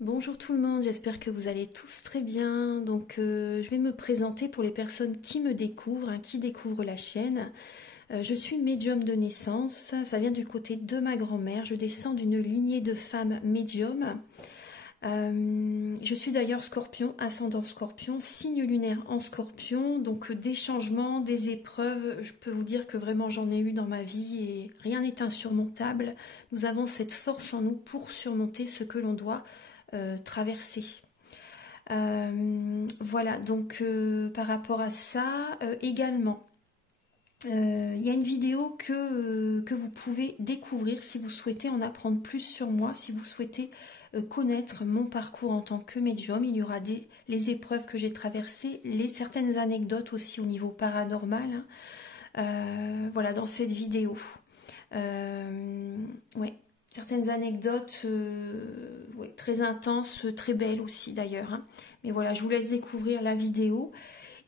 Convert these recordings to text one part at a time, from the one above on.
Bonjour tout le monde, j'espère que vous allez tous très bien. Je vais me présenter pour les personnes qui me découvrent, qui découvrent la chaîne. Je suis médium de naissance, ça vient du côté de ma grand-mère. Je descends d'une lignée de femmes médiums. Je suis d'ailleurs scorpion, ascendant scorpion, signe lunaire en scorpion. Donc des changements, des épreuves, je peux vous dire que vraiment j'en ai eu dans ma vie et rien n'est insurmontable. Nous avons cette force en nous pour surmonter ce que l'on doit traverser. Voilà, par rapport à ça, également, il y a une vidéo que vous pouvez découvrir si vous souhaitez en apprendre plus sur moi, si vous souhaitez connaître mon parcours en tant que médium. Il y aura les épreuves que j'ai traversées, certaines anecdotes aussi au niveau paranormal, voilà, dans cette vidéo. Ouais, certaines anecdotes ouais, très intenses, très belles aussi d'ailleurs. Mais voilà, je vous laisse découvrir la vidéo.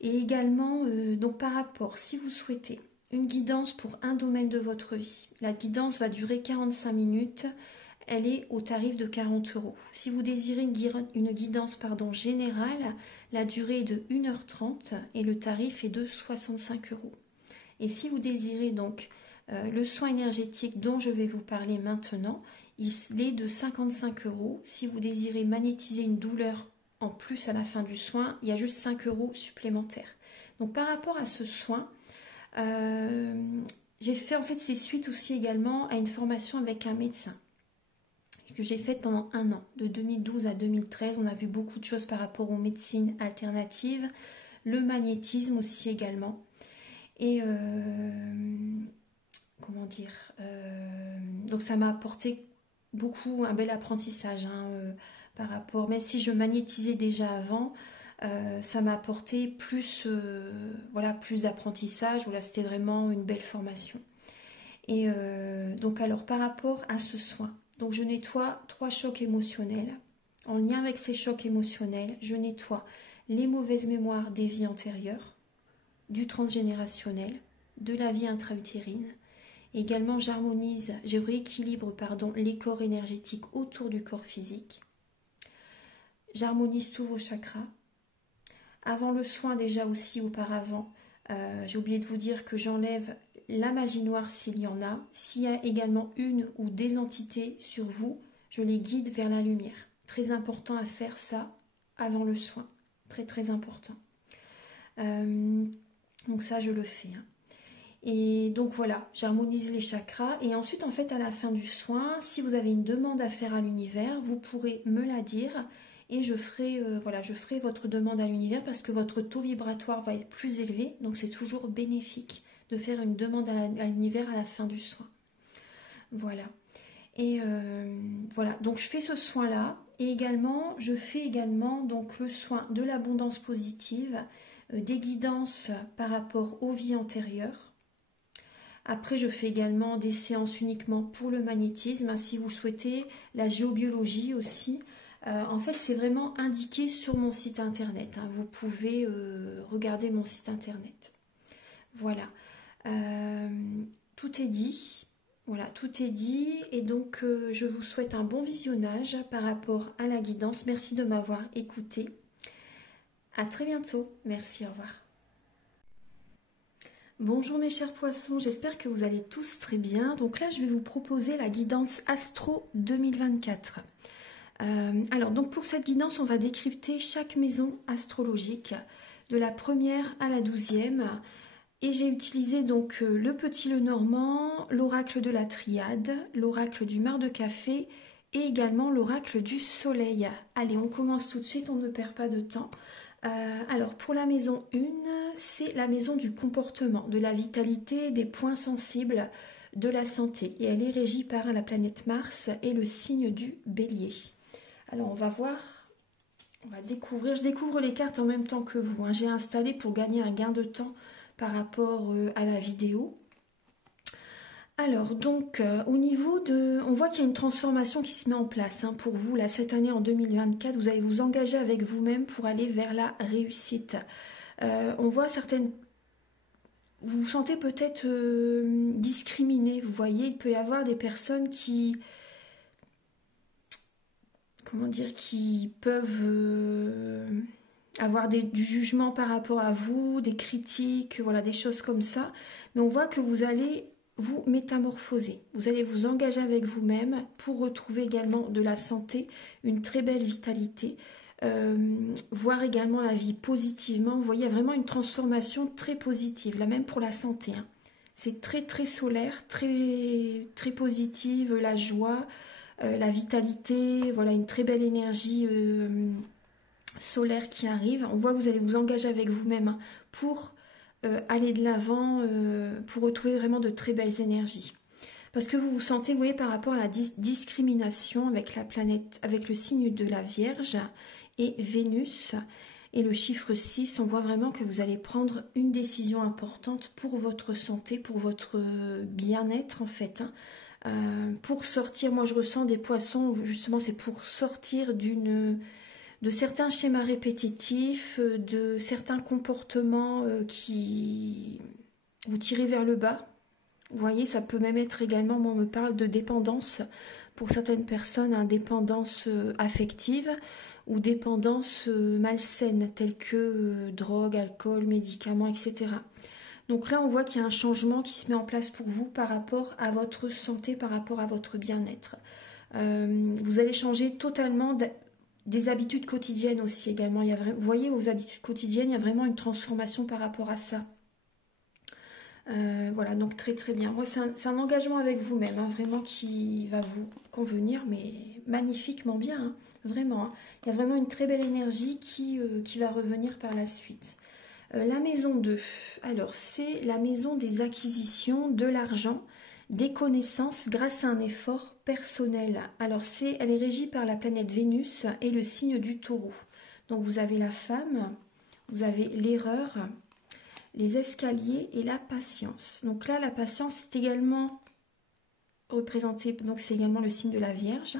Et également, donc par rapport, si vous souhaitez une guidance pour un domaine de votre vie, la guidance va durer 45 minutes. Elle est au tarif de 40 €. Si vous désirez une guidance générale, la durée est de 1h30 et le tarif est de 65 €. Et si vous désirez donc le soin énergétique dont je vais vous parler maintenant, il est de 55 €. Si vous désirez magnétiser une douleur en plus à la fin du soin, il y a juste 5 € supplémentaires. Donc par rapport à ce soin, j'ai fait en fait c'est suite aussi également à une formation avec un médecin que j'ai faite pendant un an, de 2012 à 2013. On a vu beaucoup de choses par rapport aux médecines alternatives, le magnétisme aussi également. Et comment dire, donc ça m'a apporté beaucoup, un bel apprentissage par rapport, même si je magnétisais déjà avant, ça m'a apporté plus, voilà, plus d'apprentissage. Voilà, c'était vraiment une belle formation. Et donc alors par rapport à ce soin, donc je nettoie 3 chocs émotionnels. En lien avec ces chocs émotionnels, je nettoie les mauvaises mémoires des vies antérieures, du transgénérationnel, de la vie intra-utérine. Également, je rééquilibre les corps énergétiques autour du corps physique. J'harmonise tous vos chakras. Avant le soin, déjà aussi auparavant, j'ai oublié de vous dire que j'enlève la magie noire s'il y en a. S'il y a également une ou des entités sur vous, je les guide vers la lumière. Très important à faire ça avant le soin. Très très important. Donc ça, je le fais. Et donc voilà, j'harmonise les chakras. Et ensuite, en fait, à la fin du soin, si vous avez une demande à faire à l'univers, vous pourrez me la dire. Et je ferai, voilà, je ferai votre demande à l'univers parce que votre taux vibratoire va être plus élevé. Donc c'est toujours bénéfique de faire une demande à l'univers à la fin du soin. Voilà. Et voilà, donc je fais ce soin-là. Et également, je fais également donc le soin de l'abondance positive, des guidances par rapport aux vies antérieures. Après, je fais également des séances uniquement pour le magnétisme, si vous souhaitez, la géobiologie aussi. En fait, c'est vraiment indiqué sur mon site internet. Vous pouvez regarder mon site internet. Voilà. Tout est dit. Voilà, tout est dit. Et donc, je vous souhaite un bon visionnage par rapport à la guidance. Merci de m'avoir écouté. À très bientôt. Merci, au revoir. Bonjour mes chers poissons, j'espère que vous allez tous très bien. Donc là, je vais vous proposer la guidance Astro 2024. Alors, donc pour cette guidance, on va décrypter chaque maison astrologique, de la première à la 12e. Et j'ai utilisé donc le petit Lenormand, l'oracle de la Triade, l'oracle du Mar de Café et également l'oracle du Soleil. Allez, on commence tout de suite, on ne perd pas de temps. Alors pour la maison 1, c'est la maison du comportement, de la vitalité, des points sensibles, de la santé. Et elle est régie par la planète Mars et le signe du Bélier. Alors on va voir, on va découvrir, je découvre les cartes en même temps que vous. J'ai installé pour gagner un gain de temps par rapport à la vidéo. Alors donc au niveau de, on voit qu'il y a une transformation qui se met en place pour vous là cette année en 2024. Vous allez vous engager avec vous-même pour aller vers la réussite. On voit certaines, vous vous sentez peut-être discriminé. Vous voyez, il peut y avoir des personnes qui, comment dire, qui peuvent avoir du jugement par rapport à vous, des critiques, voilà, des choses comme ça. Mais on voit que vous allez vous métamorphoser. Vous allez vous engager avec vous-même pour retrouver également de la santé, une très belle vitalité, voir également la vie positivement. Vous voyez, il y a vraiment une transformation très positive, là même pour la santé, hein. C'est très très solaire, très, très positive, la joie, la vitalité, voilà, une très belle énergie solaire qui arrive. On voit que vous allez vous engager avec vous-même, hein, pour aller de l'avant, pour retrouver vraiment de très belles énergies. Parce que vous vous sentez, vous voyez, par rapport à la discrimination avec la planète, avec le signe de la Vierge et Vénus et le chiffre 6, on voit vraiment que vous allez prendre une décision importante pour votre santé, pour votre bien-être en fait, hein. Pour sortir, moi je ressens des poissons, justement c'est pour sortir de certains schémas répétitifs, de certains comportements qui vous tirez vers le bas. Vous voyez, ça peut même être également, moi on me parle de dépendance, pour certaines personnes, hein, dépendance affective ou dépendance malsaine, telle que drogue, alcool, médicaments, etc. Donc là, on voit qu'il y a un changement qui se met en place pour vous par rapport à votre santé, par rapport à votre bien-être. Vous allez changer totalement des habitudes quotidiennes aussi également. Vous voyez, vos habitudes quotidiennes, il y a vraiment une transformation par rapport à ça. Voilà, donc très très bien. Moi, c'est un engagement avec vous-même, hein, vraiment qui va vous convenir, mais magnifiquement bien, hein, vraiment, hein. Il y a vraiment une très belle énergie qui va revenir par la suite. La maison 2, alors c'est la maison des acquisitions, de l'argent, des connaissances grâce à un effort personnel. Alors elle est régie par la planète Vénus et le signe du Taureau. Donc vous avez la femme, vous avez l'erreur, les escaliers et la patience. Donc là, la patience est également représentée, donc c'est également le signe de la Vierge,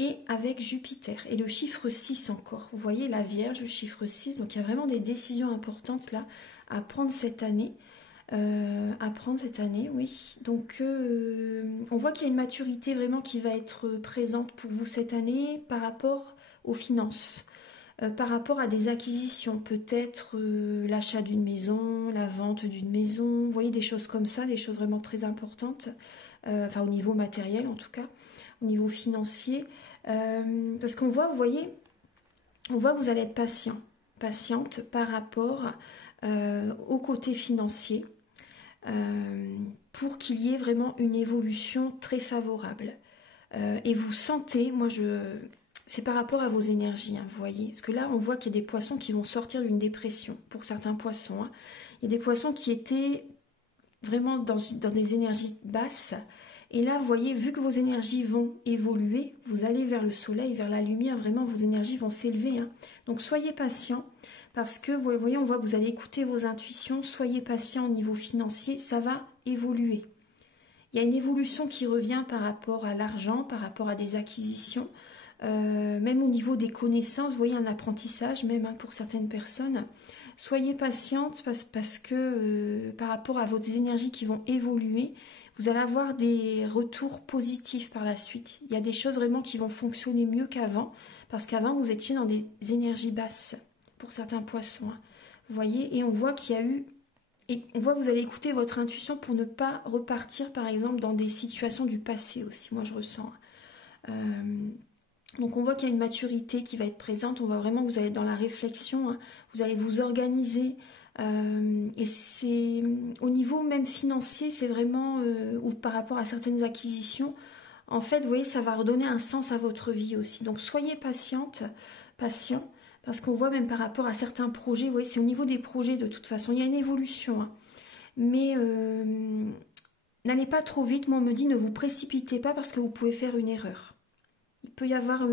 et avec Jupiter. Et le chiffre 6 encore. Vous voyez, la Vierge, le chiffre 6. Donc il y a vraiment des décisions importantes là à prendre cette année. Oui. Donc on voit qu'il y a une maturité vraiment qui va être présente pour vous cette année par rapport aux finances. Par rapport à des acquisitions, peut-être l'achat d'une maison, la vente d'une maison, vous voyez des choses comme ça, des choses vraiment très importantes, enfin au niveau matériel en tout cas, au niveau financier, parce qu'on voit, vous voyez, on voit que vous allez être patiente par rapport au côté financier, pour qu'il y ait vraiment une évolution très favorable. Et vous sentez, c'est par rapport à vos énergies, hein, vous voyez. Parce que là, on voit qu'il y a des poissons qui vont sortir d'une dépression, pour certains poissons, hein. Il y a des poissons qui étaient vraiment dans des énergies basses. Et là, vous voyez, vu que vos énergies vont évoluer, vous allez vers le soleil, vers la lumière, vraiment, vos énergies vont s'élever, hein. Donc, soyez patient, parce que, vous voyez, on voit que vous allez écouter vos intuitions. Soyez patient au niveau financier, ça va évoluer. Il y a une évolution qui revient par rapport à l'argent, par rapport à des acquisitions, même au niveau des connaissances, vous voyez, un apprentissage même, hein, pour certaines personnes. Soyez patiente parce que par rapport à vos énergies qui vont évoluer, vous allez avoir des retours positifs par la suite. Il y a des choses vraiment qui vont fonctionner mieux qu'avant, parce qu'avant vous étiez dans des énergies basses pour certains poissons, hein. Vous voyez, et on voit qu'il y a eu... Et on voit que vous allez écouter votre intuition pour ne pas repartir, par exemple, dans des situations du passé aussi. Moi, je ressens. Donc, on voit qu'il y a une maturité qui va être présente. On voit vraiment que vous allez être dans la réflexion, hein. Vous allez vous organiser. Et c'est au niveau même financier, c'est vraiment, ou par rapport à certaines acquisitions, en fait, vous voyez, ça va redonner un sens à votre vie aussi. Donc, soyez patient, parce qu'on voit même par rapport à certains projets, vous voyez, c'est au niveau des projets de toute façon, il y a une évolution, hein. Mais n'allez pas trop vite, moi on me dit ne vous précipitez pas parce que vous pouvez faire une erreur. Il peut y avoir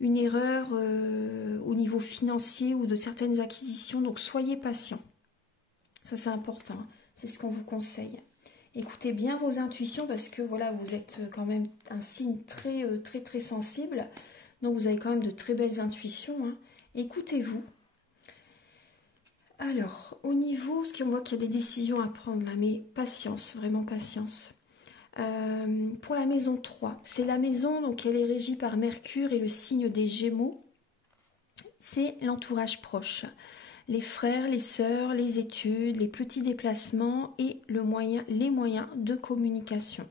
une erreur au niveau financier ou de certaines acquisitions, donc soyez patient. Ça c'est important, hein. C'est ce qu'on vous conseille. Écoutez bien vos intuitions parce que voilà, vous êtes quand même un signe très très très sensible, donc vous avez quand même de très belles intuitions, hein. Écoutez-vous. Alors, au niveau, ce qu'on voit qu'il y a des décisions à prendre là, mais patience, vraiment patience. Pour la maison 3, c'est la maison, donc elle est régie par Mercure et le signe des Gémeaux. C'est l'entourage proche. Les frères, les sœurs, les études, les petits déplacements et les moyens de communication.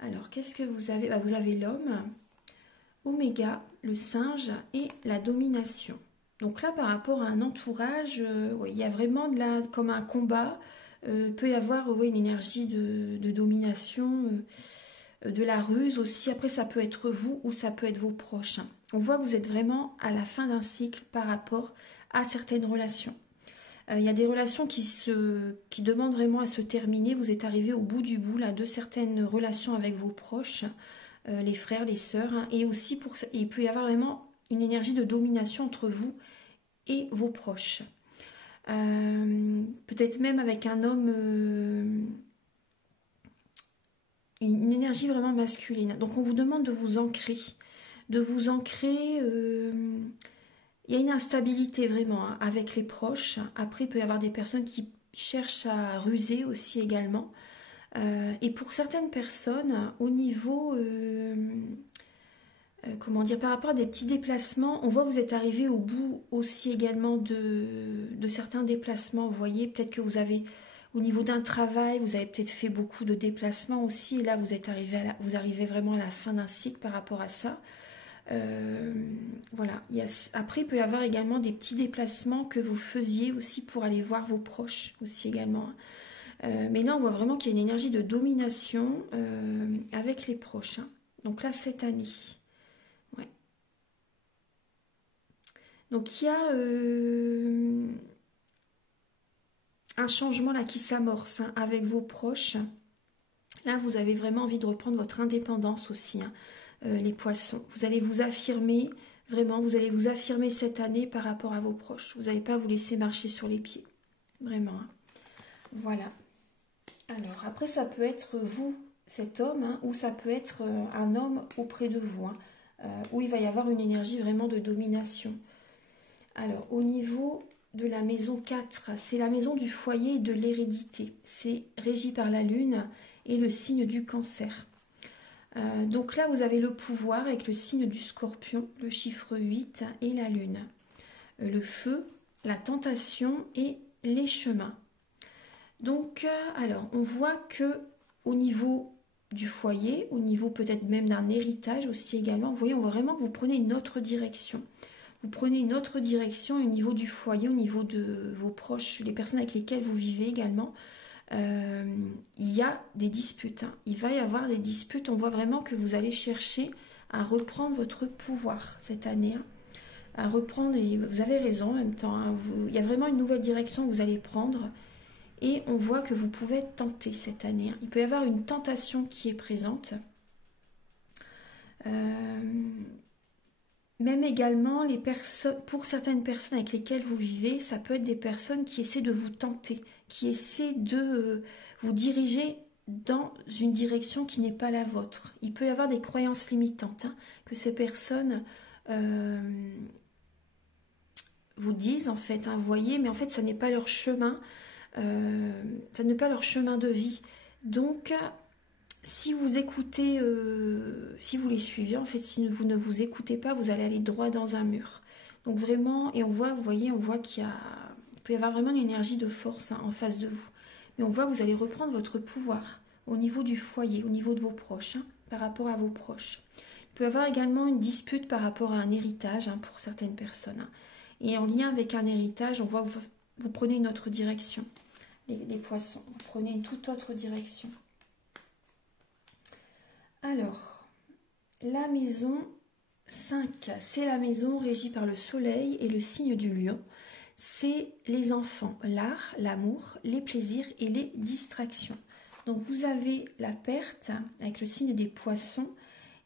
Alors, qu'est-ce que vous avez? Vous avez l'homme, Oméga, le singe et la domination. Donc là, par rapport à un entourage, ouais, il y a vraiment comme un combat. Peut y avoir une énergie de domination, de la ruse aussi. Après, ça peut être vous ou ça peut être vos proches. On voit que vous êtes vraiment à la fin d'un cycle par rapport à certaines relations. Il y a des relations qui demandent vraiment à se terminer. Vous êtes arrivé au bout du bout là, de certaines relations avec vos proches, les frères, les sœurs. Et aussi, il peut y avoir vraiment une énergie de domination entre vous et vos proches. Peut-être même avec un homme, une énergie vraiment masculine. Donc on vous demande de vous ancrer. De vous ancrer. Il y a une instabilité vraiment avec les proches. Après, il peut y avoir des personnes qui cherchent à ruser aussi également. Et pour certaines personnes, au niveau, comment dire, par rapport à des petits déplacements, on voit que vous êtes arrivé au bout aussi également de certains déplacements. Vous voyez, peut-être que vous avez, au niveau d'un travail, vous avez peut-être fait beaucoup de déplacements aussi. Et là, vous arrivez vraiment à la fin d'un cycle par rapport à ça. Voilà. Après, il peut y avoir également des petits déplacements que vous faisiez aussi pour aller voir vos proches aussi également. Mais là, on voit vraiment qu'il y a une énergie de domination avec les proches. Hein. Donc là, cette année. Ouais. Donc il y a un changement là qui s'amorce hein, avec vos proches. Là, vous avez vraiment envie de reprendre votre indépendance aussi, hein, les poissons. Vous allez vous affirmer, vraiment, vous allez vous affirmer cette année par rapport à vos proches. Vous n'allez pas vous laisser marcher sur les pieds. Vraiment. Hein. Voilà. Alors, après, ça peut être vous, cet homme, hein, ou ça peut être un homme auprès de vous, hein, où il va y avoir une énergie vraiment de domination. Alors, au niveau de la maison 4, c'est la maison du foyer et de l'hérédité. C'est régi par la lune et le signe du cancer. Donc là, vous avez le pouvoir avec le signe du scorpion, le chiffre 8 et la lune. Le feu, la tentation et les chemins. Donc, alors, on voit que au niveau du foyer, au niveau peut-être même d'un héritage aussi également, vous voyez, on voit vraiment que vous prenez une autre direction. Vous prenez une autre direction au niveau du foyer, au niveau de vos proches, les personnes avec lesquelles vous vivez également. Il y a des disputes. Hein. Il va y avoir des disputes. On voit vraiment que vous allez chercher à reprendre votre pouvoir cette année. Hein. À reprendre, et vous avez raison en même temps. Hein. Il y a vraiment une nouvelle direction que vous allez prendre. Et on voit que vous pouvez être tenté cette année. Hein. Il peut y avoir une tentation qui est présente. Même également, pour certaines personnes avec lesquelles vous vivez, ça peut être des personnes qui essaient de vous tenter, qui essaient de vous diriger dans une direction qui n'est pas la vôtre. Il peut y avoir des croyances limitantes, hein, que ces personnes vous disent en fait, hein, voyez, mais en fait ça n'est pas leur chemin, ça n'est pas leur chemin de vie. Donc si vous écoutez, si vous les suivez, en fait, si vous ne vous écoutez pas, vous allez aller droit dans un mur. Donc vraiment, et on voit, vous voyez, on voit qu'il peut y avoir vraiment une énergie de force hein, en face de vous. Mais on voit que vous allez reprendre votre pouvoir au niveau du foyer, au niveau de vos proches, hein, par rapport à vos proches. Il peut y avoir également une dispute par rapport à un héritage hein, pour certaines personnes. Hein. Et en lien avec un héritage, on voit que vous prenez une autre direction. Les poissons, vous prenez une toute autre direction. Alors, la maison 5, c'est la maison régie par le soleil et le signe du lion. C'est les enfants, l'art, l'amour, les plaisirs et les distractions. Donc vous avez la perte avec le signe des poissons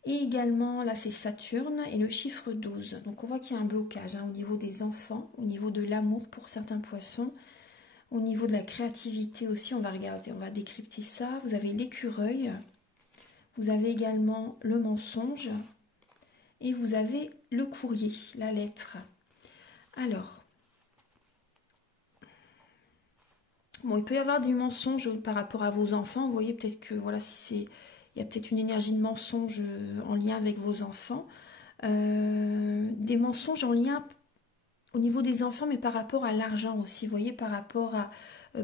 et également là c'est Saturne et le chiffre 12. Donc on voit qu'il y a un blocage hein, au niveau des enfants, au niveau de l'amour pour certains poissons. Au niveau de la créativité aussi, on va regarder, on va décrypter ça. Vous avez l'écureuil. Vous avez également le mensonge et vous avez le courrier, la lettre. Alors, bon, il peut y avoir du mensonge par rapport à vos enfants. Vous voyez peut-être que voilà, si il y a peut-être une énergie de mensonge en lien avec vos enfants. Des mensonges en lien au niveau des enfants, mais par rapport à l'argent aussi, vous voyez, par rapport à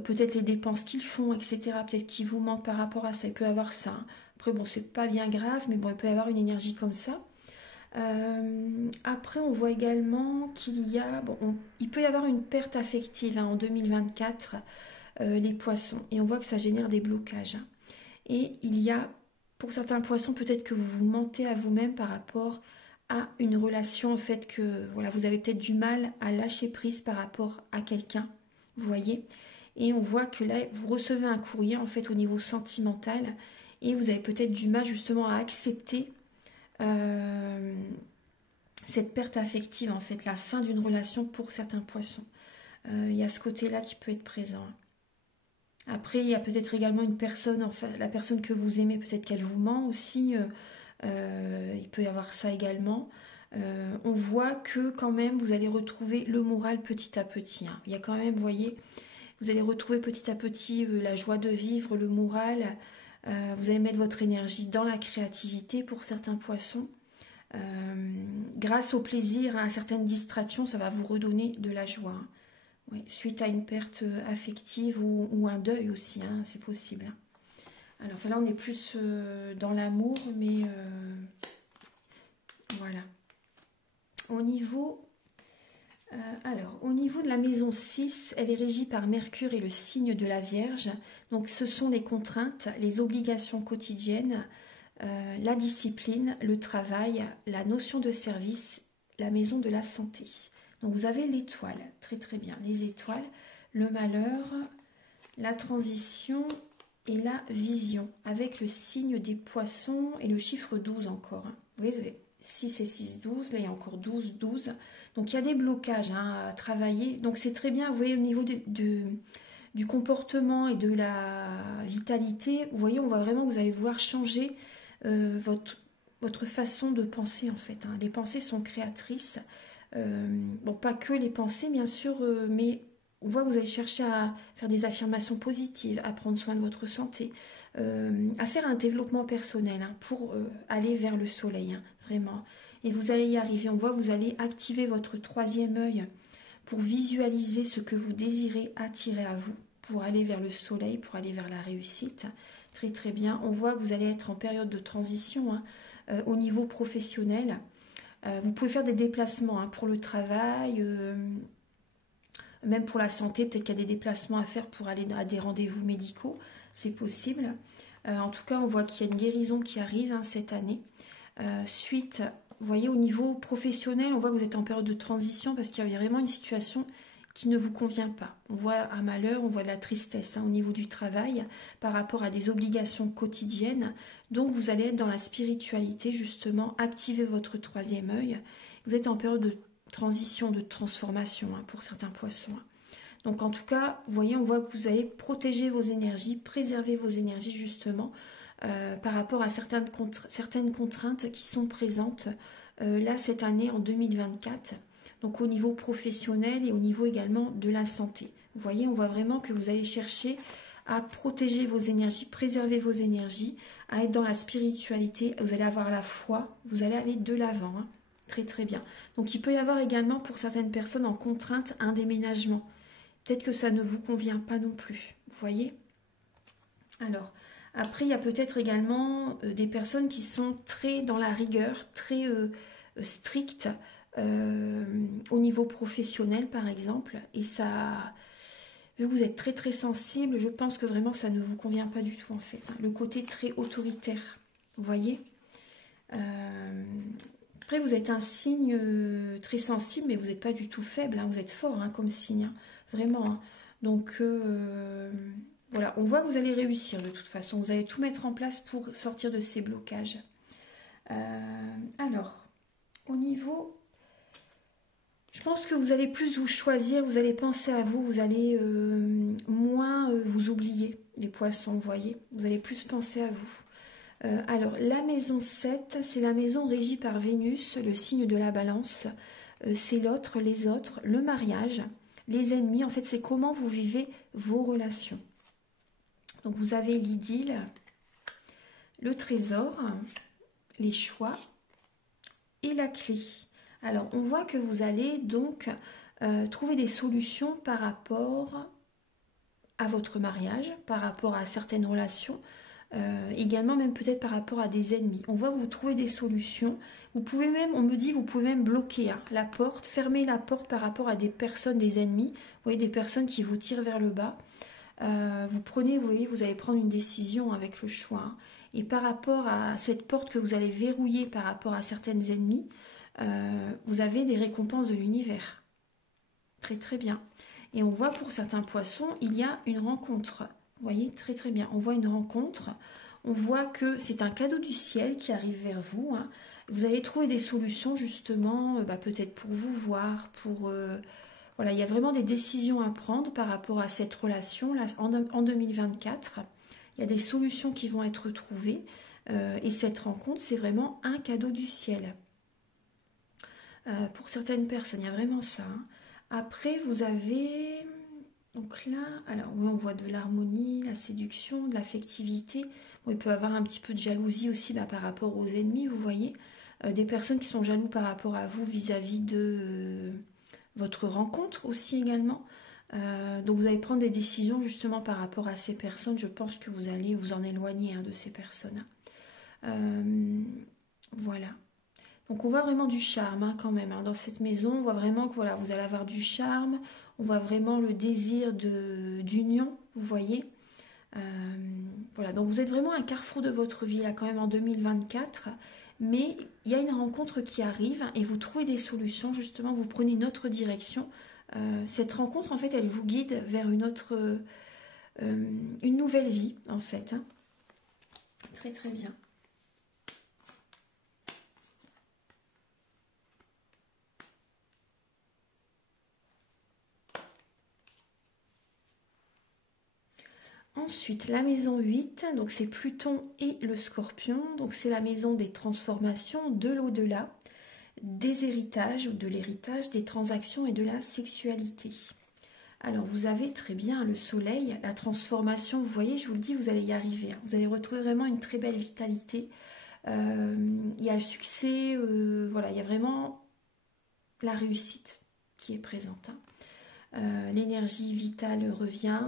peut-être les dépenses qu'ils font, etc. Peut-être qu'ils vous mentent par rapport à ça, il peut y avoir ça. Hein. Après, bon, c'est pas bien grave, mais bon, il peut y avoir une énergie comme ça. Après, on voit également qu'il y a, bon, il peut y avoir une perte affective hein, en 2024, les poissons, et on voit que ça génère des blocages. Hein. Et il y a, pour certains poissons, peut-être que vous vous mentez à vous-même par rapport à une relation, en fait, que voilà, vous avez peut-être du mal à lâcher prise par rapport à quelqu'un, vous voyez. Et on voit que là, vous recevez un courrier, en fait, au niveau sentimental, et vous avez peut-être du mal justement à accepter cette perte affective, en fait, la fin d'une relation pour certains poissons. Il y a ce côté-là qui peut être présent. Après, il y a peut-être également une personne, enfin, la personne que vous aimez, peut-être qu'elle vous ment aussi. Il peut y avoir ça également. On voit que quand même, vous allez retrouver le moral petit à petit. Hein. Il y a quand même, vous voyez, vous allez retrouver petit à petit la joie de vivre, le moral. Vous allez mettre votre énergie dans la créativité pour certains poissons. Grâce au plaisir, à certaines distractions, ça va vous redonner de la joie. Hein. Oui, suite à une perte affective ou un deuil aussi, hein, c'est possible. Hein. Alors enfin, là, on est plus dans l'amour, mais voilà. Au niveau, au niveau de la maison 6, elle est régie par Mercure et le signe de la Vierge. Donc ce sont les contraintes, les obligations quotidiennes, la discipline, le travail, la notion de service, la maison de la santé. Donc vous avez l'étoile, très très bien, les étoiles, le malheur, la transition et la vision, avec le signe des poissons et le chiffre 12 encore. Vous voyez, vous avez 6 et 6, 12, là il y a encore 12, 12. Donc il y a des blocages hein, à travailler. Donc c'est très bien, vous voyez, au niveau du comportement et de la vitalité, vous voyez, on voit vraiment que vous allez vouloir changer votre façon de penser en fait. Hein. Les pensées sont créatrices. Bon, pas que les pensées, bien sûr, mais on voit que vous allez chercher à faire des affirmations positives, à prendre soin de votre santé, à faire un développement personnel hein, pour aller vers le soleil, hein, vraiment. Et vous allez y arriver. On voit que vous allez activer votre troisième œil pour visualiser ce que vous désirez attirer à vous, pour aller vers le soleil, pour aller vers la réussite. Très très bien. On voit que vous allez être en période de transition hein, au niveau professionnel. Vous pouvez faire des déplacements hein, pour le travail, même pour la santé. Peut-être qu'il y a des déplacements à faire pour aller à des rendez-vous médicaux. C'est possible. En tout cas, on voit qu'il y a une guérison qui arrive hein, cette année. Suite, vous voyez, au niveau professionnel, on voit que vous êtes en période de transition parce qu'il y a vraiment une situation qui ne vous convient pas. On voit un malheur, on voit de la tristesse hein, au niveau du travail par rapport à des obligations quotidiennes. Donc vous allez être dans la spiritualité justement, activer votre troisième œil. Vous êtes en période de transition, de transformation hein, pour certains poissons. Donc en tout cas, vous voyez, on voit que vous allez protéger vos énergies, préserver vos énergies justement par rapport à certaines contraintes qui sont présentes là cette année en 2024. Donc au niveau professionnel et au niveau également de la santé. Vous voyez, on voit vraiment que vous allez chercher à protéger vos énergies, préserver vos énergies, à être dans la spiritualité, vous allez avoir la foi, vous allez aller de l'avant. Hein. Très très bien. Donc il peut y avoir également pour certaines personnes en contrainte un déménagement. Peut-être que ça ne vous convient pas non plus. Vous voyez? Alors, après, il y a peut-être également des personnes qui sont très dans la rigueur, très strictes, au niveau professionnel par exemple, et ça, vu que vous êtes très très sensible, je pense que vraiment ça ne vous convient pas du tout en fait, hein. Le côté très autoritaire, vous voyez. Après vous êtes un signe très sensible, mais vous n'êtes pas du tout faible, hein. Vous êtes fort hein, comme signe, hein. Vraiment. Hein. Donc voilà, on voit que vous allez réussir de toute façon, vous allez tout mettre en place pour sortir de ces blocages. Alors, au niveau... Je pense que vous allez plus vous choisir, vous allez penser à vous, vous allez moins vous oublier, les poissons, vous voyez. Vous allez plus penser à vous. Alors, la maison 7, c'est la maison régie par Vénus, le signe de la balance. C'est l'autre, les autres, le mariage, les ennemis. En fait, c'est comment vous vivez vos relations. Donc, vous avez l'idylle, le trésor, les choix et la clé. Alors, on voit que vous allez donc trouver des solutions par rapport à votre mariage, par rapport à certaines relations, également même peut-être par rapport à des ennemis. On voit que vous trouvez des solutions. Vous pouvez même, on me dit, vous pouvez même bloquer la porte, fermer la porte par rapport à des personnes, des ennemis. Vous voyez, des personnes qui vous tirent vers le bas. Vous prenez, vous voyez, vous allez prendre une décision avec le choix. Hein. Et par rapport à cette porte que vous allez verrouiller par rapport à certains ennemis, vous avez des récompenses de l'univers. Très très bien. Et on voit pour certains poissons, il y a une rencontre. Vous voyez, très très bien. On voit une rencontre. On voit que c'est un cadeau du ciel qui arrive vers vous. Hein. Vous allez trouver des solutions justement, peut-être pour vous voir, pour... voilà, il y a vraiment des décisions à prendre par rapport à cette relation là, en 2024. Il y a des solutions qui vont être trouvées. Et cette rencontre, c'est vraiment un cadeau du ciel. Pour certaines personnes, il y a vraiment ça. Hein. Après, vous avez... Donc là, alors oui, on voit de l'harmonie, la séduction, de l'affectivité. Bon, il peut y avoir un petit peu de jalousie aussi par rapport aux ennemis, vous voyez. Des personnes qui sont jaloux par rapport à vous vis-à-vis de votre rencontre aussi également. Donc vous allez prendre des décisions justement par rapport à ces personnes. Je pense que vous allez vous en éloigner de ces personnes. Voilà. Donc on voit vraiment du charme quand même. Dans cette maison, on voit vraiment que voilà, vous allez avoir du charme. On voit vraiment le désir d'union, vous voyez. Voilà, donc vous êtes vraiment à un carrefour de votre vie là quand même en 2024. Mais il y a une rencontre qui arrive et vous trouvez des solutions. Justement, vous prenez une autre direction. Cette rencontre, en fait, elle vous guide vers une nouvelle vie, en fait. Hein. Très très bien. Ensuite, la maison 8, donc c'est Pluton et le Scorpion. Donc c'est la maison des transformations, de l'au-delà, des héritages ou de l'héritage, des transactions et de la sexualité. Alors vous avez très bien le soleil, la transformation, vous voyez, je vous le dis, vous allez y arriver. Hein. Vous allez retrouver vraiment une très belle vitalité. Il y a le succès, voilà, il y a vraiment la réussite qui est présente. Hein. L'énergie vitale revient,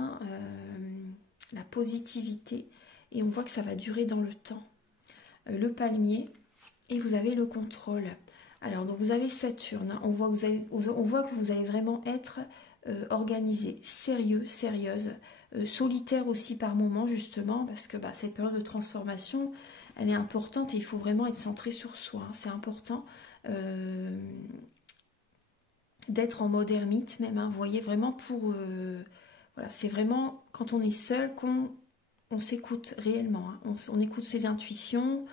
la positivité, et on voit que ça va durer dans le temps. Le palmier, et vous avez le contrôle. Alors, donc vous avez Saturne, hein. On voit que vous allez vraiment être organisé, sérieux, sérieuse, solitaire aussi par moment, justement, parce que cette période de transformation, elle est importante et il faut vraiment être centré sur soi. Hein. C'est important d'être en mode ermite même, hein. Vous voyez, vraiment pour... voilà, c'est vraiment quand on est seul qu'on s'écoute réellement. Hein. On écoute ses intuitions,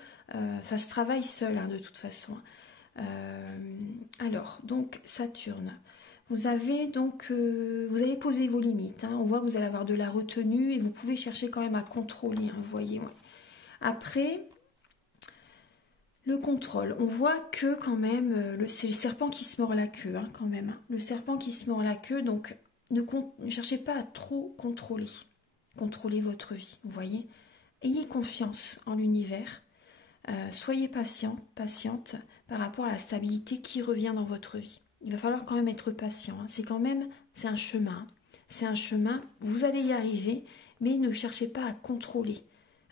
ça se travaille seul de toute façon. Alors, donc Saturne. Vous avez donc, vous allez poser vos limites. Hein. On voit que vous allez avoir de la retenue et vous pouvez chercher quand même à contrôler. Hein, vous voyez. Ouais. Après, le contrôle. On voit que quand même, c'est le serpent qui se mord la queue. Hein, quand même. Hein. Le serpent qui se mord la queue. Donc, ne cherchez pas à trop contrôler. Contrôlez votre vie. Vous voyez. Ayez confiance en l'univers. Soyez patiente par rapport à la stabilité qui revient dans votre vie. Il va falloir quand même être patient. Hein. C'est un chemin. C'est un chemin, vous allez y arriver, mais ne cherchez pas à contrôler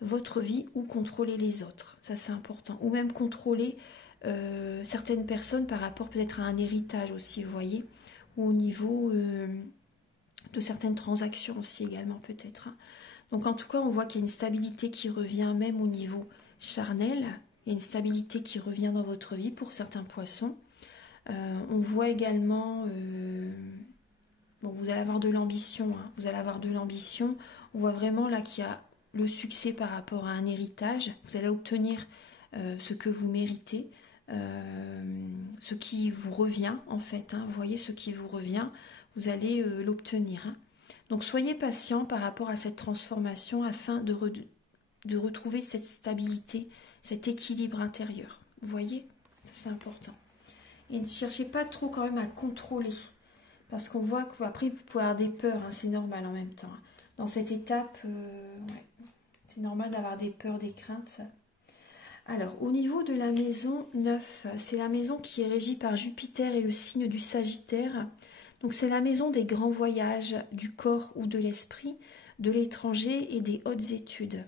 votre vie ou contrôler les autres. Ça, c'est important. Ou même contrôler certaines personnes par rapport peut-être à un héritage aussi, vous voyez, ou au niveau de certaines transactions aussi également peut-être. Hein. Donc en tout cas, on voit qu'il y a une stabilité qui revient même au niveau charnel. Il y a une stabilité qui revient dans votre vie pour certains poissons. On voit également, bon, vous allez avoir de l'ambition. Hein, vous allez avoir de l'ambition. On voit vraiment là qu'il y a le succès par rapport à un héritage. Vous allez obtenir ce que vous méritez, ce qui vous revient en fait. Hein, vous voyez, ce qui vous revient, vous allez l'obtenir. Hein. Donc soyez patient par rapport à cette transformation afin de retrouver cette stabilité, cet équilibre intérieur. Vous voyez, ça c'est important. Et ne cherchez pas trop quand même à contrôler. Parce qu'on voit qu'après vous pouvez avoir des peurs, hein, c'est normal en même temps. Hein. Dans cette étape, ouais, C'est normal d'avoir des peurs, des craintes. Alors, au niveau de la maison 9, c'est la maison qui est régie par Jupiter et le signe du Sagittaire. Donc, c'est la maison des grands voyages, du corps ou de l'esprit, de l'étranger et des hautes études.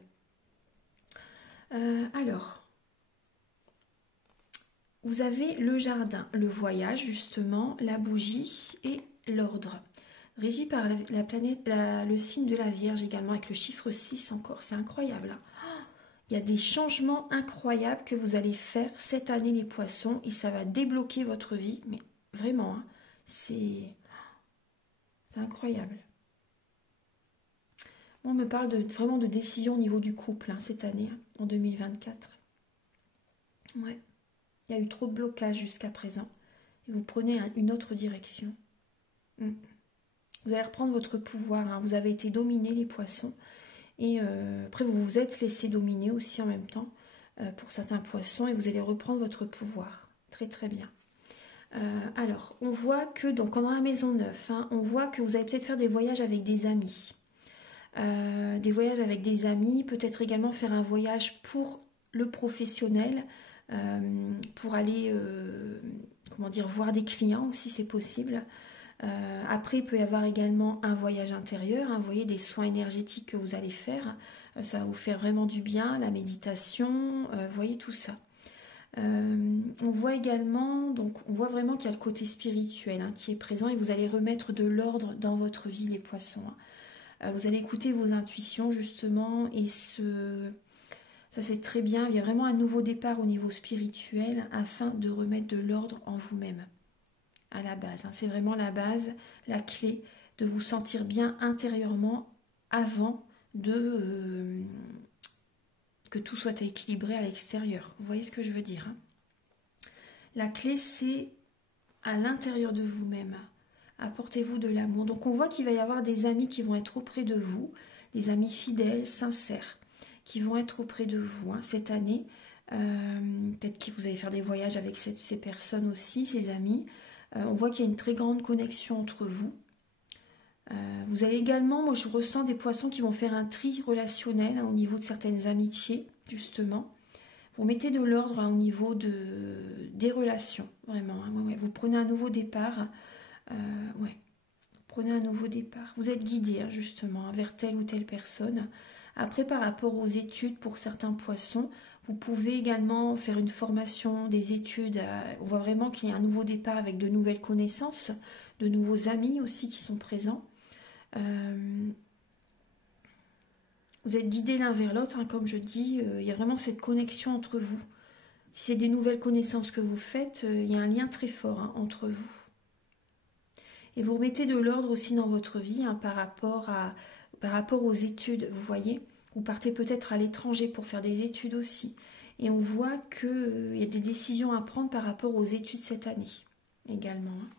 Alors, vous avez le jardin, le voyage justement, la bougie et l'ordre. Régi par la planète, le signe de la Vierge également, avec le chiffre 6 encore, c'est incroyable. Il y a des changements incroyables que vous allez faire cette année les poissons et ça va débloquer votre vie, mais vraiment, hein, c'est incroyable. On me parle vraiment de décision au niveau du couple hein, cette année, hein, en 2024. Ouais. Il y a eu trop de blocages jusqu'à présent. Et vous prenez une autre direction. Vous allez reprendre votre pouvoir. Hein. Vous avez été dominés, les poissons. Et après, vous vous êtes laissé dominer aussi en même temps pour certains poissons. Et vous allez reprendre votre pouvoir. Très, très bien. Alors, on voit que, donc, dans la maison 9, hein, on voit que vous allez peut-être faire des voyages avec des amis. Des voyages avec des amis. Peut-être également faire un voyage pour le professionnel. Pour aller comment dire, voir des clients aussi, c'est possible. Après, il peut y avoir également un voyage intérieur, hein, vous voyez, des soins énergétiques que vous allez faire. Ça va vous faire vraiment du bien, la méditation, vous voyez tout ça. On voit également, donc on voit vraiment qu'il y a le côté spirituel hein, qui est présent et vous allez remettre de l'ordre dans votre vie, les poissons. Hein. Vous allez écouter vos intuitions justement et ça c'est très bien, il y a vraiment un nouveau départ au niveau spirituel afin de remettre de l'ordre en vous-même. À la base, hein. C'est vraiment la base, la clé de vous sentir bien intérieurement avant de que tout soit équilibré à l'extérieur. Vous voyez ce que je veux dire hein. La clé c'est à l'intérieur de vous-même. Apportez-vous de l'amour. Donc on voit qu'il va y avoir des amis qui vont être auprès de vous, des amis fidèles, sincères, qui vont être auprès de vous hein, cette année. Peut-être que vous allez faire des voyages avec ces personnes aussi, ces amis. On voit qu'il y a une très grande connexion entre vous. Vous allez également, moi je ressens des poissons qui vont faire un tri relationnel hein, au niveau de certaines amitiés, justement. Vous mettez de l'ordre hein, au niveau des relations, vraiment. Hein, ouais. Vous prenez un nouveau départ. Ouais. Prenez un nouveau départ. Vous êtes guidé hein, justement hein, vers telle ou telle personne. Après, par rapport aux études pour certains poissons, vous pouvez également faire une formation, des études. On voit vraiment qu'il y a un nouveau départ avec de nouvelles connaissances, de nouveaux amis aussi qui sont présents. Vous êtes guidés l'un vers l'autre, hein, comme je dis, il y a vraiment cette connexion entre vous. Si c'est des nouvelles connaissances que vous faites, il y a un lien très fort hein, entre vous. Et vous remettez de l'ordre aussi dans votre vie hein, par rapport aux études, vous voyez. Vous partez peut-être à l'étranger pour faire des études aussi. Et on voit qu'il y a des décisions à prendre par rapport aux études cette année également. Hein.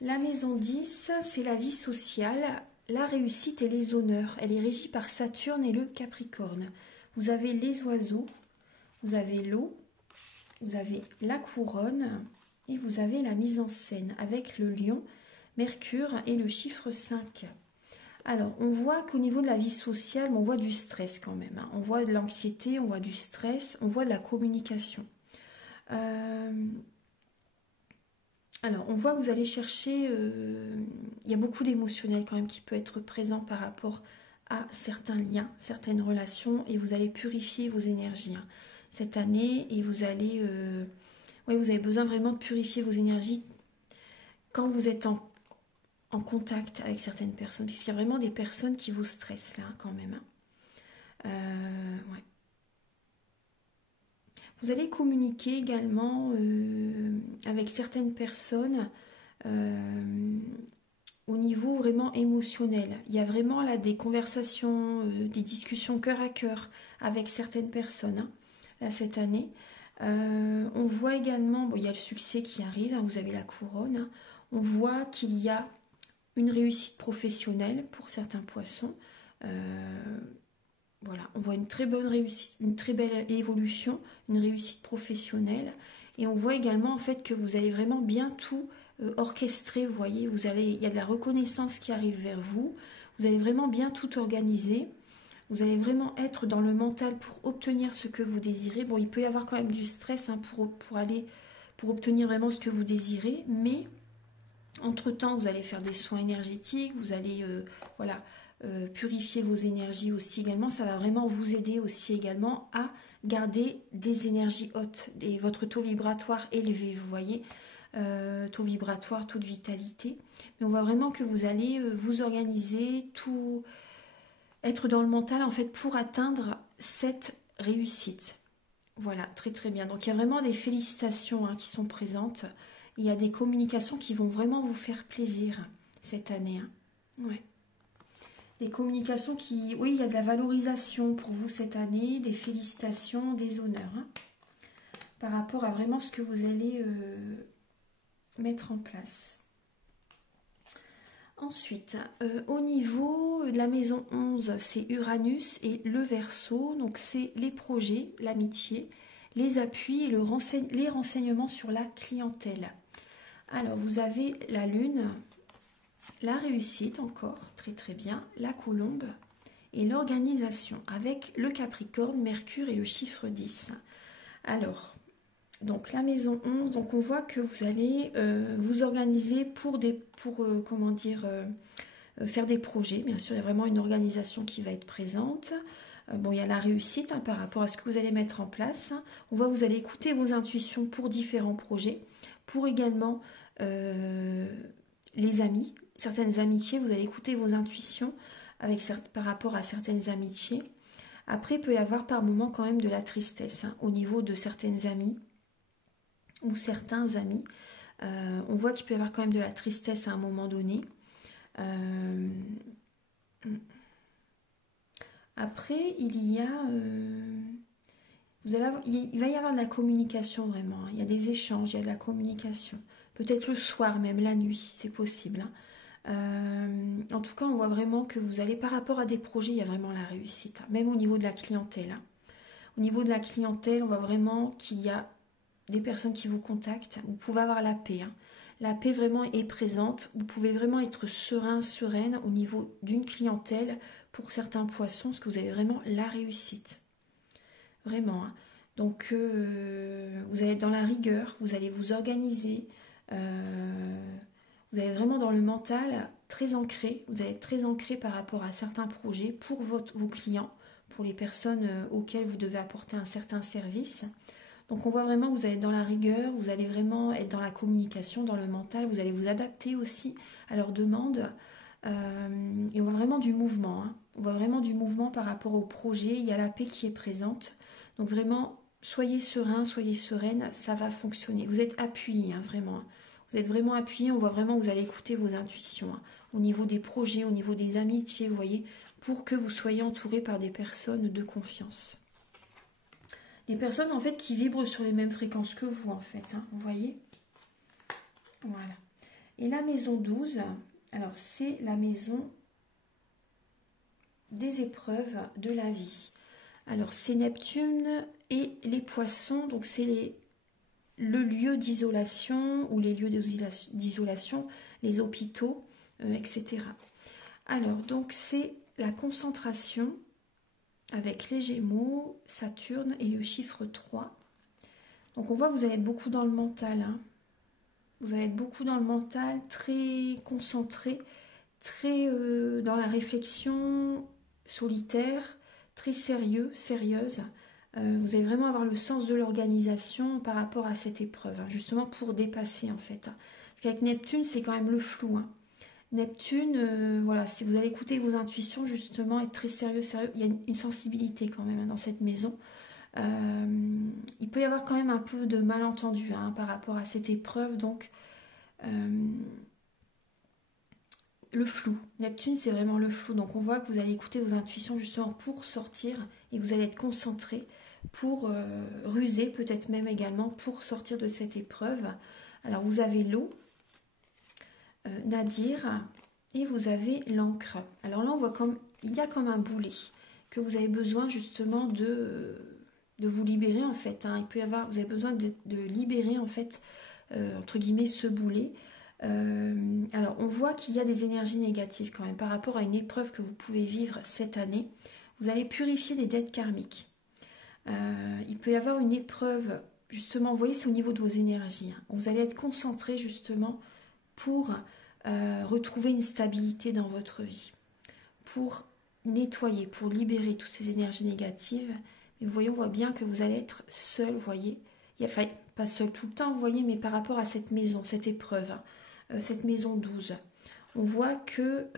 La maison 10, c'est la vie sociale, la réussite et les honneurs. Elle est régie par Saturne et le Capricorne. Vous avez les oiseaux, vous avez l'eau, vous avez la couronne et vous avez la mise en scène avec le lion, Mercure et le chiffre 5. Alors, on voit qu'au niveau de la vie sociale, on voit du stress quand même. Hein. On voit de l'anxiété, on voit du stress, on voit de la communication. Alors, on voit que vous allez chercher... il y a beaucoup d'émotionnel quand même qui peut être présent par rapport à certains liens, certaines relations, et vous allez purifier vos énergies hein, cette année, et vous allez... oui, vous avez besoin vraiment de purifier vos énergies quand vous êtes en contact avec certaines personnes, puisqu'il y a vraiment des personnes qui vous stressent là quand même. Hein. Ouais. Vous allez communiquer également avec certaines personnes au niveau vraiment émotionnel. Il y a vraiment là des conversations, des discussions cœur à cœur avec certaines personnes hein, là cette année. On voit également, bon, il y a le succès qui arrive, hein, vous avez la couronne. Hein. On voit qu'il y a une réussite professionnelle pour certains poissons. Voilà, on voit une très bonne réussite, une très belle évolution, une réussite professionnelle. Et on voit également en fait que vous allez vraiment bien tout orchestré, vous voyez, il y a de la reconnaissance qui arrive vers vous. Vous allez vraiment bien tout organiser. Vous allez vraiment être dans le mental pour obtenir ce que vous désirez. Bon, il peut y avoir quand même du stress hein, pour obtenir vraiment ce que vous désirez, mais entre-temps, vous allez faire des soins énergétiques, vous allez voilà, purifier vos énergies aussi également. Ça va vraiment vous aider aussi également à garder des énergies hautes, votre taux vibratoire élevé, vous voyez, taux vibratoire, taux de vitalité. Mais on voit vraiment que vous allez vous organiser, tout être dans le mental en fait pour atteindre cette réussite. Voilà, très très bien. Donc il y a vraiment des félicitations hein, qui sont présentes. Il y a des communications qui vont vraiment vous faire plaisir cette année. Hein. Ouais. Des communications qui... Oui, il y a de la valorisation pour vous cette année, des félicitations, des honneurs. Hein, par rapport à vraiment ce que vous allez mettre en place. Ensuite, au niveau de la maison 11, c'est Uranus et le Verseau. Donc c'est les projets, l'amitié, les appuis et les renseignements sur la clientèle. Alors, vous avez la Lune, la réussite encore, très très bien, la Colombe et l'organisation avec le Capricorne, Mercure et le chiffre 10. Alors, donc la maison 11, donc on voit que vous allez vous organiser pour faire des projets. Bien sûr, il y a vraiment une organisation qui va être présente. Bon, il y a la réussite hein, par rapport à ce que vous allez mettre en place. On voit que vous allez écouter vos intuitions pour différents projets, pour également les amis, certaines amitiés, vous allez écouter vos intuitions par rapport à certaines amitiés. Après, il peut y avoir par moments quand même de la tristesse hein, au niveau de certaines amies ou certains amis. On voit qu'il peut y avoir quand même de la tristesse à un moment donné. Après, il va y avoir de la communication vraiment. Hein. Il y a des échanges, il y a de la communication. Peut-être le soir, même la nuit, c'est possible. Hein. En tout cas, on voit vraiment que vous allez, par rapport à des projets, il y a vraiment la réussite. Hein. Même au niveau de la clientèle. Hein. Au niveau de la clientèle, on voit vraiment qu'il y a des personnes qui vous contactent. Vous pouvez avoir la paix. Hein. La paix vraiment est présente. Vous pouvez vraiment être serein, sereine au niveau d'une clientèle pour certains poissons, parce que vous avez vraiment la réussite. Vraiment. Hein. Donc, vous allez être dans la rigueur, vous allez vous organiser. Vous allez vraiment dans le mental très ancré. Vous allez être très ancré par rapport à certains projets pour vos clients, pour les personnes auxquelles vous devez apporter un certain service. Donc on voit vraiment que vous allez être dans la rigueur, vous allez vraiment être dans la communication, dans le mental, vous allez vous adapter aussi à leurs demandes. Et on voit vraiment du mouvement. Hein. On voit vraiment du mouvement par rapport au projet, il y a la paix qui est présente. Donc vraiment, soyez serein, soyez sereine, ça va fonctionner. Vous êtes appuyé, hein, vraiment. Vous êtes vraiment appuyé, on voit vraiment que vous allez écouter vos intuitions. Hein, au niveau des projets, au niveau des amitiés, vous voyez, pour que vous soyez entouré par des personnes de confiance. Des personnes en fait qui vibrent sur les mêmes fréquences que vous en fait, hein, vous voyez. Voilà. Et la maison 12, alors c'est la maison des épreuves de la vie. Alors c'est Neptune et les poissons, donc c'est le lieu d'isolation ou les lieux d'isolation, les hôpitaux, etc. Alors donc c'est la concentration avec les Gémeaux, Saturne et le chiffre 3. Donc on voit que vous allez être beaucoup dans le mental. Hein. Vous allez être beaucoup dans le mental, très concentré, très dans la réflexion solitaire, très sérieux, sérieuse. Vous allez vraiment avoir le sens de l'organisation par rapport à cette épreuve, hein, justement pour dépasser en fait. Hein. Parce qu'avec Neptune, c'est quand même le flou. Hein. Neptune, voilà, si vous allez écouter vos intuitions, justement, être très sérieux, il y a une sensibilité quand même hein, dans cette maison. Il peut y avoir quand même un peu de malentendu hein, par rapport à cette épreuve, donc le flou. Neptune, c'est vraiment le flou, donc on voit que vous allez écouter vos intuitions justement pour sortir et vous allez être concentré pour ruser, peut-être même également pour sortir de cette épreuve. Alors vous avez l'eau, Nadir, et vous avez l'encre. Alors là on voit comme il y a comme un boulet que vous avez besoin justement de vous libérer en fait. Hein. Il peut y avoir, vous avez besoin de libérer en fait entre guillemets ce boulet. Alors, on voit qu'il y a des énergies négatives quand même par rapport à une épreuve que vous pouvez vivre cette année. Vous allez purifier les dettes karmiques. Il peut y avoir une épreuve, justement, vous voyez, c'est au niveau de vos énergies. Hein. Vous allez être concentré justement pour retrouver une stabilité dans votre vie, pour nettoyer, pour libérer toutes ces énergies négatives. Mais vous voyez, on voit bien que vous allez être seul, vous voyez. Enfin, pas seul tout le temps, vous voyez, mais par rapport à cette maison, cette épreuve, hein, cette maison 12, on voit que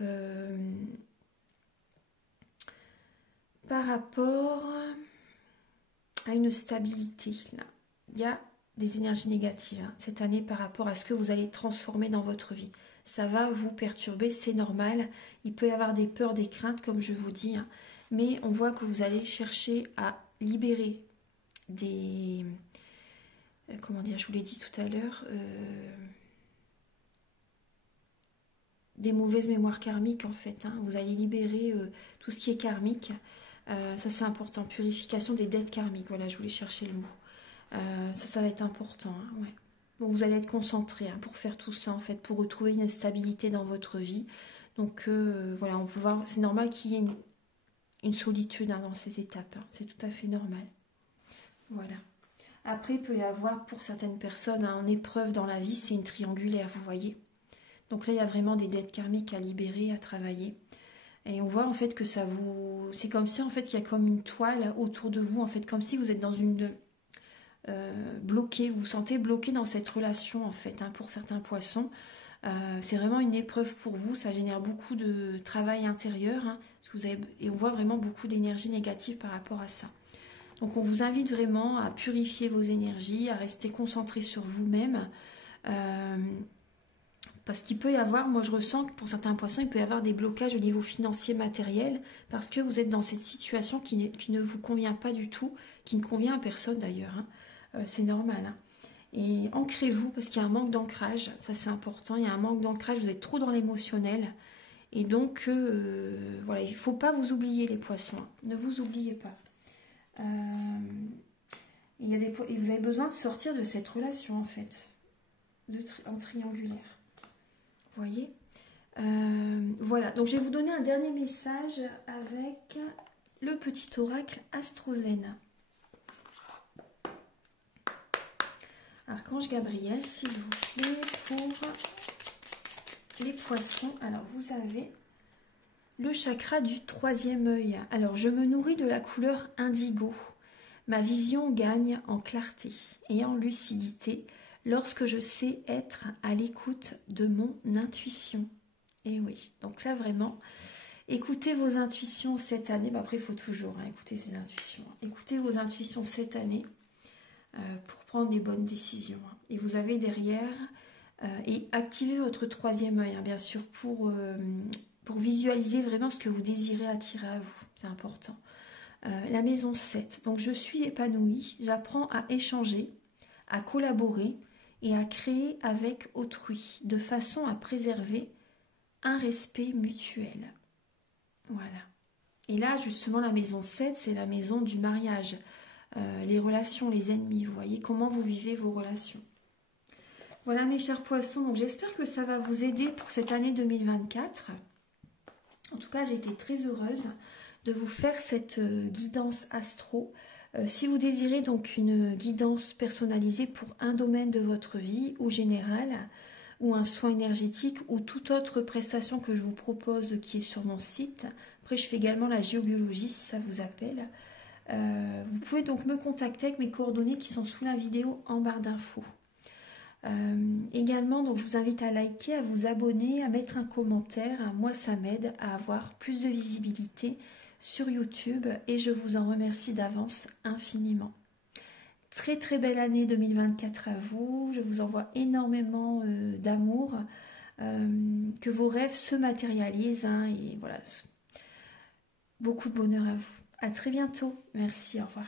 par rapport à une stabilité, là, il y a des énergies négatives hein, cette année par rapport à ce que vous allez transformer dans votre vie. Ça va vous perturber, c'est normal. Il peut y avoir des peurs, des craintes, comme je vous dis, hein, mais on voit que vous allez chercher à libérer des... comment dire, je vous l'ai dit tout à l'heure, des mauvaises mémoires karmiques en fait. Hein. Vous allez libérer tout ce qui est karmique. Ça c'est important. Purification des dettes karmiques. Voilà, je voulais chercher le mot. Ça va être important. Hein, ouais. Bon, vous allez être concentré hein, pour faire tout ça en fait, pour retrouver une stabilité dans votre vie. Donc voilà, on peut voir, c'est normal qu'il y ait une solitude hein, dans ces étapes. Hein. C'est tout à fait normal. Voilà. Après, il peut y avoir pour certaines personnes hein, en épreuve dans la vie, c'est une triangulaire, vous voyez. Donc là, il y a vraiment des dettes karmiques à libérer, à travailler. Et on voit en fait que ça vous... C'est comme si en fait il y a comme une toile autour de vous, en fait, comme si vous êtes dans une... bloqué, vous vous sentez bloqué dans cette relation en fait, hein, pour certains poissons. C'est vraiment une épreuve pour vous, ça génère beaucoup de travail intérieur, hein, parce que vous avez... et on voit vraiment beaucoup d'énergie négative par rapport à ça. Donc on vous invite vraiment à purifier vos énergies, à rester concentré sur vous-même. Parce qu'il peut y avoir, moi je ressens que pour certains poissons, il peut y avoir des blocages au niveau financier matériel parce que vous êtes dans cette situation qui ne vous convient pas du tout, qui ne convient à personne d'ailleurs. Hein. C'est normal. Hein. Et ancrez-vous parce qu'il y a un manque d'ancrage, ça c'est important, il y a un manque d'ancrage, vous êtes trop dans l'émotionnel. Et donc, voilà, il ne faut pas vous oublier les poissons, hein. Ne vous oubliez pas. Et vous avez besoin de sortir de cette relation en fait, en triangulaire. Vous voyez voilà, donc je vais vous donner un dernier message avec le petit oracle Astrozen. Archange Gabriel, s'il vous plaît, pour les poissons. Alors, vous avez le chakra du troisième œil. Alors, je me nourris de la couleur indigo. Ma vision gagne en clarté et en lucidité lorsque je sais être à l'écoute de mon intuition. Et oui, donc là vraiment, écoutez vos intuitions cette année. Bah après, il faut toujours hein, écouter ses intuitions. Écoutez vos intuitions cette année pour prendre les bonnes décisions. Hein. Et vous avez derrière, et activez votre troisième œil, hein, bien sûr, pour visualiser vraiment ce que vous désirez attirer à vous. C'est important. La maison 7. Donc, je suis épanouie, j'apprends à échanger, à collaborer et à créer avec autrui, de façon à préserver un respect mutuel. Voilà. Et là, justement, la maison 7, c'est la maison du mariage. Les relations, les ennemis, vous voyez, comment vous vivez vos relations. Voilà mes chers poissons, donc j'espère que ça va vous aider pour cette année 2024. En tout cas, j'ai été très heureuse de vous faire cette guidance astro. Si vous désirez donc une guidance personnalisée pour un domaine de votre vie ou général, ou un soin énergétique, ou toute autre prestation que je vous propose qui est sur mon site. Après, je fais également la géobiologie si ça vous appelle. Vous pouvez donc me contacter avec mes coordonnées qui sont sous la vidéo en barre d'infos. Également, donc, je vous invite à liker, à vous abonner, à mettre un commentaire. Moi, ça m'aide à avoir plus de visibilité sur YouTube et je vous en remercie d'avance infiniment. Très très belle année 2024 à vous. Je vous envoie énormément d'amour. Que vos rêves se matérialisent. Hein, et voilà, beaucoup de bonheur à vous. À très bientôt. Merci, au revoir.